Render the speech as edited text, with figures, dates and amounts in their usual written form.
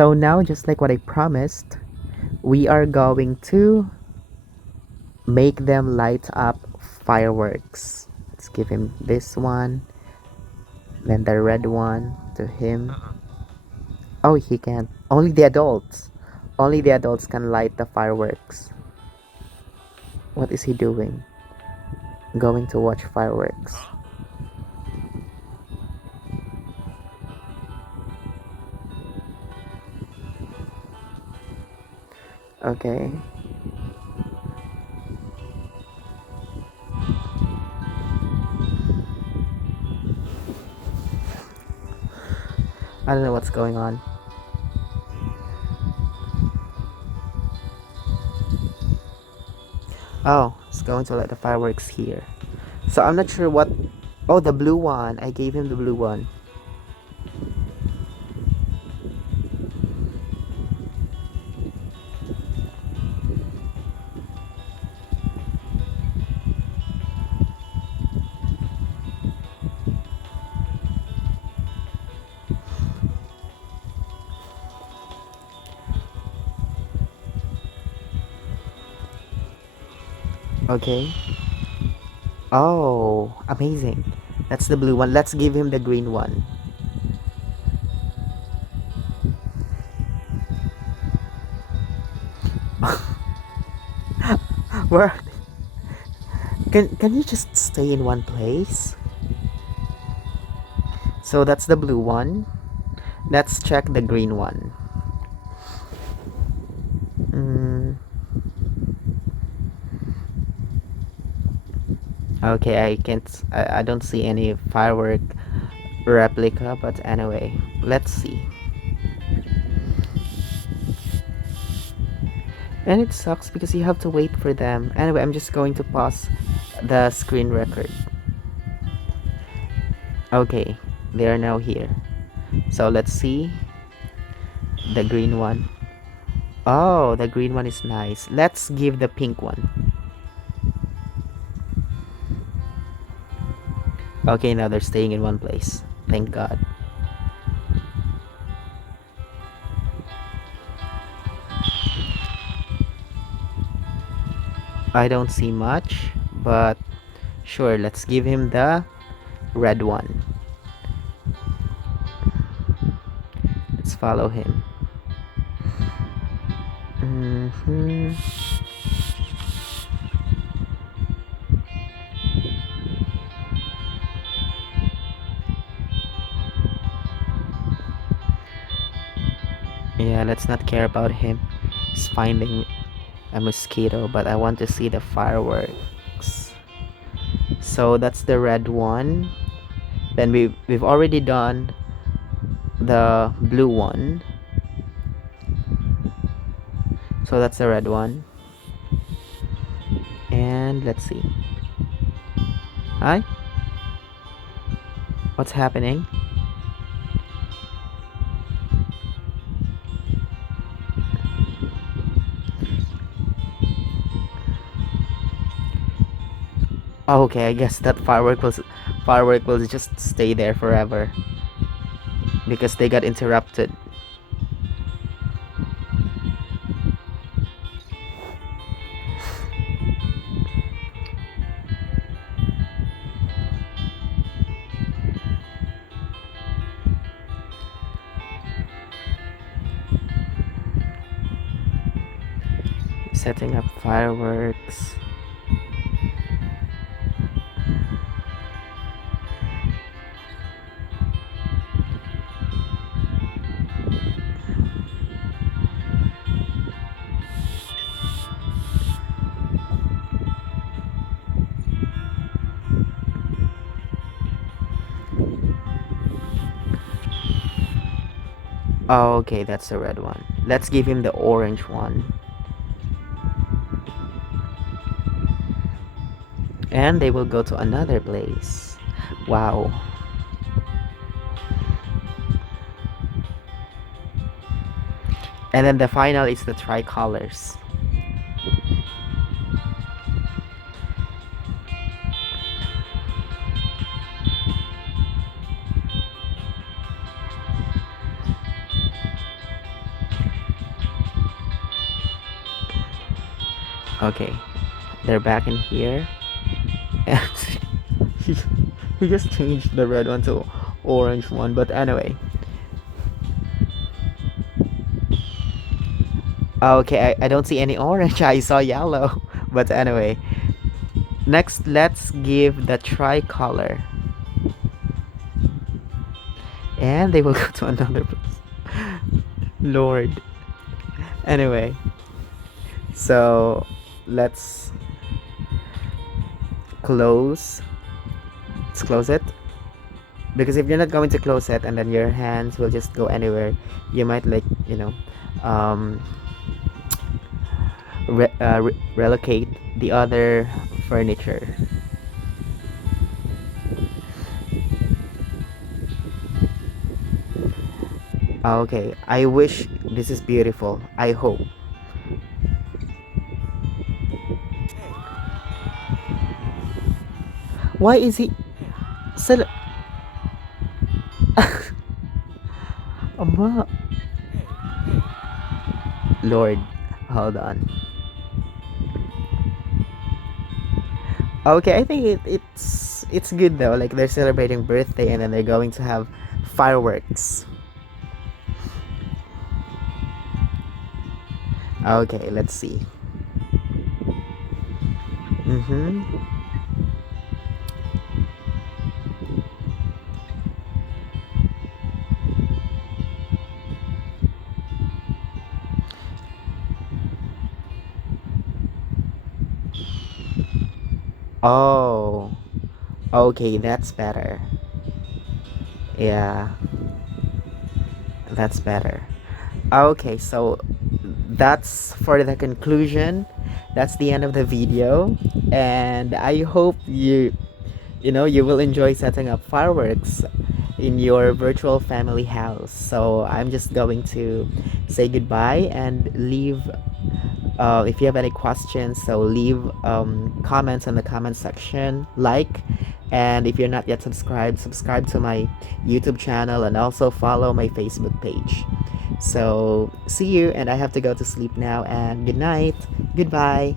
So now, just like what I promised, we are going to make them light up fireworks. Let's give him this one, then the red one to him. Oh, he can't. Only the adults. Only the adults can light the fireworks. What is he doing? Going to watch fireworks. Okay. I don't know what's going on. Oh, it's going to light the fireworks here. So I'm not sure what... Oh, the blue one. I gave him the blue one. Okay. Oh, amazing. That's the blue one. Let's give him the green one. Where? Can you just stay in one place? So that's the blue one. Let's check the green one. Okay, I don't see any firework replica, but anyway, let's see. And it sucks because you have to wait for them. Anyway, I'm just going to pause the screen record. Okay, they are now here. So let's see the green one. Oh, the green one is nice. Let's give the pink one. Okay, now they're staying in one place. Thank God. I don't see much, but sure, let's give him the red one. Let's follow him. Yeah, let's not care about him. He's finding a mosquito, but I want to see the fireworks. So that's the red one. Then we've already done the blue one. So that's the red one. And let's see. Hi? What's happening? Oh, okay, I guess that firework will just stay there forever because they got interrupted. Setting up fireworks. Oh, okay, that's the red one. Let's give him the orange one. And they will go to another place. Wow. And then the final is the tricolors. Okay, they're back in here. And he, he just changed the red one to orange one, but anyway. Okay, I don't see any orange. I saw yellow. But anyway, next let's give the tricolor. And they will go to another place. Lord. Anyway, so let's close. Let's close it. Because if you're not going to close it and then your hands will just go anywhere, you might like, um, relocate the other furniture. Okay, I wish this is beautiful. I hope. Why is he so Ama? Lord, hold on. Okay, I think it's good though. Like they're celebrating birthday and then they're going to have fireworks. Okay, let's see. Mm-hmm. Oh, okay, that's better. Yeah, that's better. Okay, so that's for the conclusion. That's the end of the video, and I hope you will enjoy setting up fireworks in your virtual family house. So I'm just going to say goodbye and leave. If you have any questions, so leave comments in the comment section, like, and if you're not yet subscribed, subscribe to my YouTube channel and also follow my Facebook page. So see you, and I have to go to sleep now, and good night, goodbye.